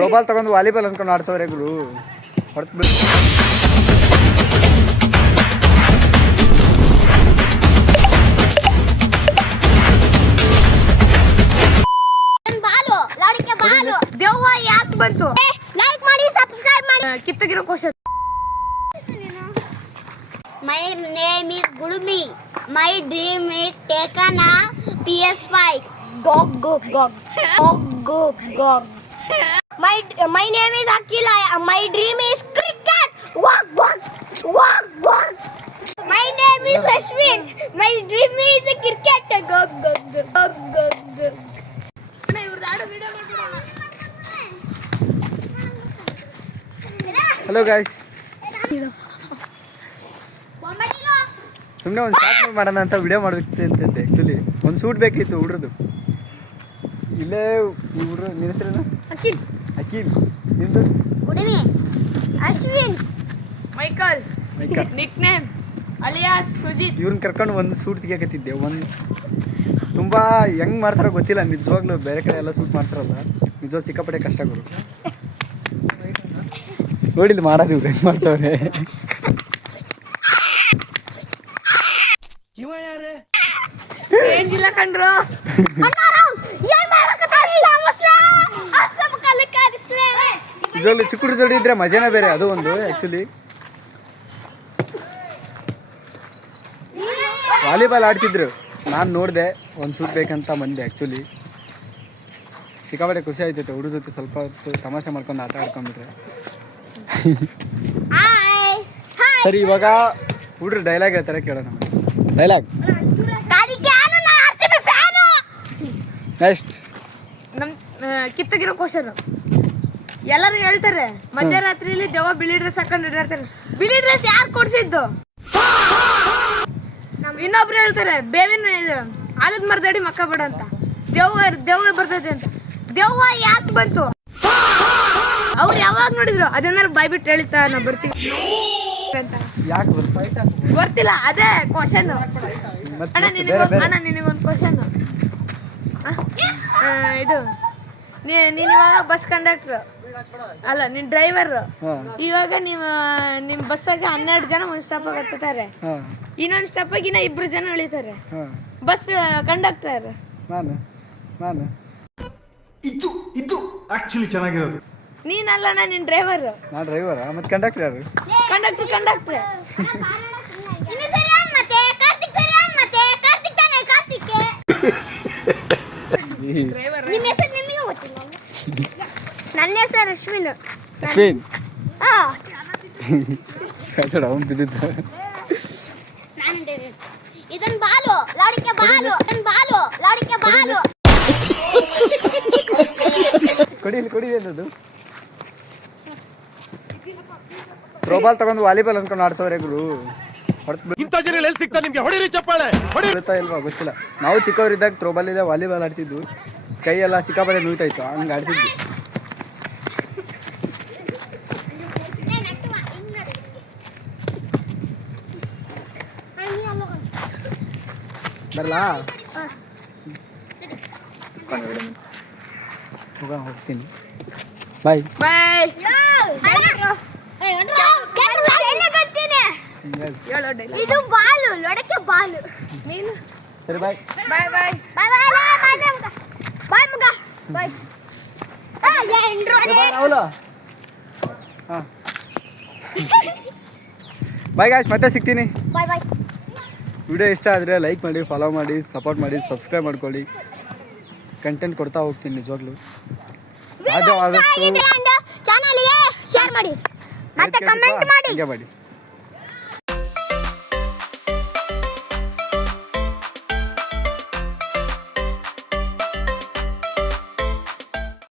Throwball ತಗೊಂಡು volleyball ಅನ್ಕೊಂಡು ಆಡ್ತವ್ರೆ ಗುರು. ಹೊರತು ಬಿಡು. ದೆವ್ವ ಯಾಕೆ ಬಂತು? ಲೈಕ್ ಮಾಡಿ, ಸಬ್ಸ್ಕ್ರೈಬ್ ಮಾಡಿ. ಕಿತ್ತಗಿರೋ question. My name is Gulumi. My dream is taken a PS5. Gog gog gog. Gog gog gog. My name is Akila. My dream is cricket. Wag wag wag wag. My name is Ashwin. My dream is cricket. Gog gog gog gog gog. Hello guys, ಸುಮ್ಮನೆ ಒಂದು short ಮಾಡೋಣ ಅಂತ video ಮಾಡಬೇಕಿತ್ತು. Actually ಒಂದು suit ಬೇಕಿತ್ತು ಹುಡ್ರದ್ದು. ಇಲ್ಲೇ ಹುಡ್ರು ನಿನ್ನ ಹೆಸರೇನು? ಅಖಿಲ್. ನಿಂದು? Ashwin. Michael. Nickname alias Sujith. ಇವ್ರನ್ನ ಕರ್ಕೊಂಡು ಒಂದು ಸೂಟ್ ತೆಗಿಯಕತ್ತಿದ್ದೆ. ಒಂದು ತುಂಬ ಹೆಂಗೆ ಮಾಡ್ತಾರೋ ಗೊತ್ತಿಲ್ಲ, ನಿಜವಾಗ್ಲೂ ಬೇರೆ ಕಡೆ ಎಲ್ಲ ಸೂಟ್ ಮಾಡ್ತಾರಲ್ಲ, ನಿಜವಾಗ್ ಸಿಕ್ಕಾಪಟ್ಟೆ ಕಷ್ಟ ಗುರು. ನೋಡಿಲ್ಲ ಮಾಡೋದು ಇವ್ರು ಹೆಂಗೆ ಮಾಡ್ತವ್ರೆ. ಏನಿಲ್ಲ ಕಂಡ್ರು. ನಿಜವಾಗ್ಲೂ ಚಿಕ್ಕ ಜೋಡಿ ಇದ್ರೆ ಮಜಾನೇ ಬೇರೆ. ಅದು ಒಂದು ಆ್ಯಕ್ಚುಲಿ ವಾಲಿಬಾಲ್ ಆಡ್ತಿದ್ರು, ನಾನು ನೋಡಿದೆ. ಒಂದು ಸೂಟ್ ಬೇಕಂತ ಬಂದೆ. ಆ್ಯಕ್ಚುಲಿ ಸಿಕ್ಕಾಪಟ್ಟೆ ಖುಷಿ ಆಯ್ತೈತೆ ಹುಡುಗ ಜೊತೆ ಸ್ವಲ್ಪ ಹೊತ್ತು ತಮಾಷೆ ಮಾಡ್ಕೊಂಡು ಆಟ ಆಡ್ಕೊಂಡ್ಬಿಟ್ರೆ. ಸರಿ, ಇವಾಗ ಹುಡ್ರು ಡೈಲಾಗ್ ಹೇಳ್ತಾರೆ, ಕೇಳೋಣ. Dialogue next. ನಮ್ ಕಿತ್ತಗಿರೋ ಕ್ವಶನ್. ಎಲ್ಲರೂ ಹೇಳ್ತಾರೆ ಮಧ್ಯರಾತ್ರಿಯಲ್ಲಿ ದೆವ್ವ ಬಿಳಿ ಡ್ರೆಸ್ ಹಾಕೊಂಡು ಇರ್ತಾರೆ. ಬಿಳಿ ಡ್ರೆಸ್ ಯಾರು ಕೊಡ್ಸಿದ್ದು? ಇನ್ನೊಬ್ರು ಹೇಳ್ತಾರೆ ಬೇವಿನ ಆಲದ ಮರದಡಿ ಮಕ್ಕ ಬೇಡ ಅಂತ. ದೆವ್ವ ಬರ್ತೈತೆ ಅಂತ. ದೆವ್ವ ಯಾಕೆ ಬಂತು? ಅವ್ರು ಯಾವಾಗ ನೋಡಿದ್ರು ಅದನ್ನಾರು ಬಾಯ್ ಬಿಟ್ಟು ಹೇಳಿತಾ ನಾವು ಬರ್ತೀವಿ ಅಂತ. ಯಾಕೆ ಗೊತ್ತಿಲ್ಲ, ಅದೇ ಕ್ವಶನ್. ಅಣ್ಣ ನಿನಗೊಂದು ಕ್ವಶನ್. ಇದು ನೀನು ಇವಾಗ ಬಸ್ ಕಂಡಕ್ಟರ್ ಅಲ್ಲ, ನೀನು ಡ್ರೈವರ್. ಇವಾಗ ನಿಮ್ಮ ಬಸ್ಸಾಗ 12 ಜನ ಒಂದು ಸ್ಟಾಪಾಗ ಹತ್ತಾರೆ, ಇನ್ನೊಂದು ಸ್ಟಾಪಾಗ ಇನ್ನ 2 ಜನ ಇಳಿತಾರೆ. ಬಸ್ ಕಂಡಕ್ಟರ್ ನಾನು ಇದು ಆಕ್ಚುಲಿ ಚೆನ್ನಾಗಿರೋದು. ನೀನಲ್ಲ, ನೀನು ಡ್ರೈವರ್. ನಾನು ಡ್ರೈವರಾ? ಮತ್ತೆ ಕಂಡಕ್ಟರ್ ಯಾರು? ಕಂಡಕ್ಟರ್. ನನ್ನ ಹೆಸರು ಅಶ್ವಿನ್. ಅವ್ನು ಬಿದ್ದಿದ್ದ. ಇದನ್ ಬಾಲು ಲಾಡಿಕೆ ಬಾಲು. ಕೊಡಿ ಏನದು? ಥ್ರೋಬಾಲ್ ತಗೊಂಡು ವಾಲಿಬಾಲ್ ಅನ್ಕೊಂಡು ಆಡ್ತವ್ರೆ ಗುರು. ಹೊಡಿತಾ ಇಲ್ವಾ ಗೊತ್ತಿಲ್ಲ. ನಾವು ಚಿಕ್ಕವರಿದ್ದಾಗ ಥ್ರೋಬಾಲ್ ಇದೆ, ವಾಲಿಬಾಲ್ ಆಡ್ತಿದ್ವು. ಕೈ ಎಲ್ಲ ಸಿಕ್ಕಾಪಟ್ಟೆ ನೋಯ್ತಾಯಿತ್ತು, ಹಂಗೆ ಆಡ್ತಿದ್ವಿ. ಬರಲಾ? ಹೋಗ್ತೀನಿ. ಬಾಯ್. ಇದು ಬಾಲು, ಲೊಡಕೆ ಬಾಲು. ನೀನು ಸರಿ, ಬಾಯ್. ಬಾಯ್ ಬಾಯ್ ಬಾಯ್ ಬಾಯ್ ಮಗ ಬಾಯ್. ಬಾಯ್ ಗಾಯ್ಸ್, ಮತ್ತೆ ಸಿಗ್ತೀನಿ. ಬಾಯ್. ವಿಡಿಯೋ ಇಷ್ಟ ಆದರೆ ಲೈಕ್ ಮಾಡಿ, ಫಾಲೋ ಮಾಡಿ, ಸಪೋರ್ಟ್ ಮಾಡಿ, ಸಬ್ಸ್ಕ್ರೈಬ್ ಮಾಡ್ಕೊಳ್ಳಿ. ಕಂಟೆಂಟ್ ಕೊಡ್ತಾ ಹೋಗ್ತೀನಿ ನಿಜವಾಗ್ಲೂ. ಸಾಧ್ಯವಾದಷ್ಟು ಚಾನಲ್ಗೆ ಶೇರ್ ಮಾಡಿ ಮತ್ತೆ ಕಮೆಂಟ್ ಮಾಡಿ. ಮಾಡಿ.